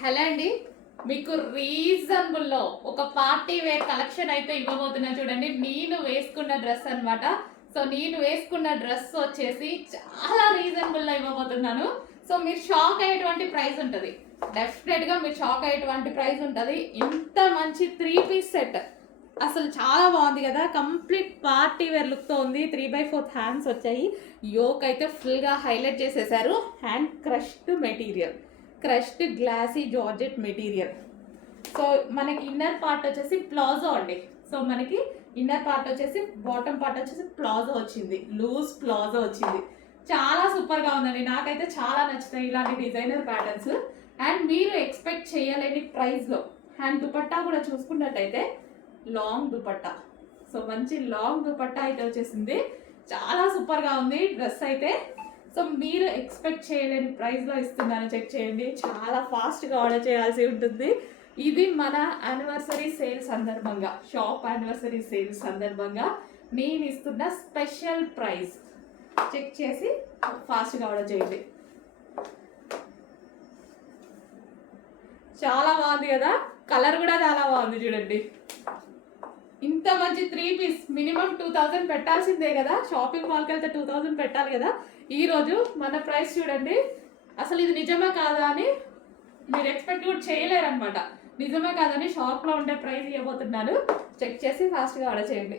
Hello అండి, మీకు రీజనబుల్లో ఒక పార్టీ వేర్ కలెక్షన్ అయితే ఇవ్వబోతున్నా చూడండి. నేను వేసుకున్న డ్రెస్ అనమాట. సో నేను వేసుకున్న డ్రెస్ వచ్చేసి చాలా రీజనబుల్లో ఇవ్వబోతున్నాను. సో మీరు షాక్ అయ్యేటువంటి ప్రైస్ ఉంటుంది, డెఫినెట్గా మీరు షాక్ అయ్యేటువంటి ప్రైస్ ఉంటుంది. ఇంత మంచి 3 పీస్ సెట్ అసలు చాలా బాగుంది కదా. కంప్లీట్ పార్టీ వేర్ లుక్తో ఉంది. 3/4 హ్యాండ్స్ వచ్చాయి. యోక్ అయితే ఫుల్గా హైలైట్ చేసేసారు. Hand crushed glassy georgette material. So మనకి ఇన్నర్ పార్ట్ వచ్చేసి ప్లాజో అండి. సో మనకి ఇన్నర్ పార్ట్ వచ్చేసి బాటమ్ పార్ట్ వచ్చేసి ప్లాజో వచ్చింది, లూజ్ ప్లాజో వచ్చింది. చాలా సూపర్గా ఉందండి, నాకైతే చాలా నచ్చుతాయి ఇలాంటి డిజైనర్ ప్యాటర్న్స్. అండ్ మీరు ఎక్స్పెక్ట్ చేయలేని ప్రైస్లో. అండ్ దుపట్టా కూడా చూసుకున్నట్టయితే లాంగ్ దుపట్టా. సో మంచి లాంగ్ దుపట్టా అయితే వచ్చేసింది. చాలా సూపర్గా ఉంది డ్రెస్ అయితే. సో మీరు ఎక్స్పెక్ట్ చేయలేని ప్రైస్లో ఇస్తున్నాను, చెక్ చేయండి. చాలా ఫాస్ట్గా ఆర్డర్ చేయాల్సి ఉంటుంది. ఇది మన యానివర్సరీ సేల్ సందర్భంగా, షాప్ యానివర్సరీ సేల్ సందర్భంగా నేను ఇస్తున్న స్పెషల్ ప్రైస్. చెక్ చేసి ఫాస్ట్గా ఆర్డర్ చేయండి. చాలా బాగుంది కదా, కలర్ కూడా చాలా బాగుంది చూడండి. ఇంత మంచి 3 పీస్ మినిమం 2000 పెట్టాల్సిందే కదా. షాపింగ్ మాల్కి వెళ్తే 2000 పెట్టాలి కదా. ఈరోజు మన ప్రైస్ చూడండి. అసలు ఇది నిజమే కాదా అని మీరు ఎక్స్పెక్ట్ కూడా చేయలేరు అనమాట. నిజమే కాదని షాప్లో ఉండే ప్రైస్ ఇవ్వబోతున్నాను. చెక్ చేసి ఫాస్ట్గా ఆర్డర్ చేయండి.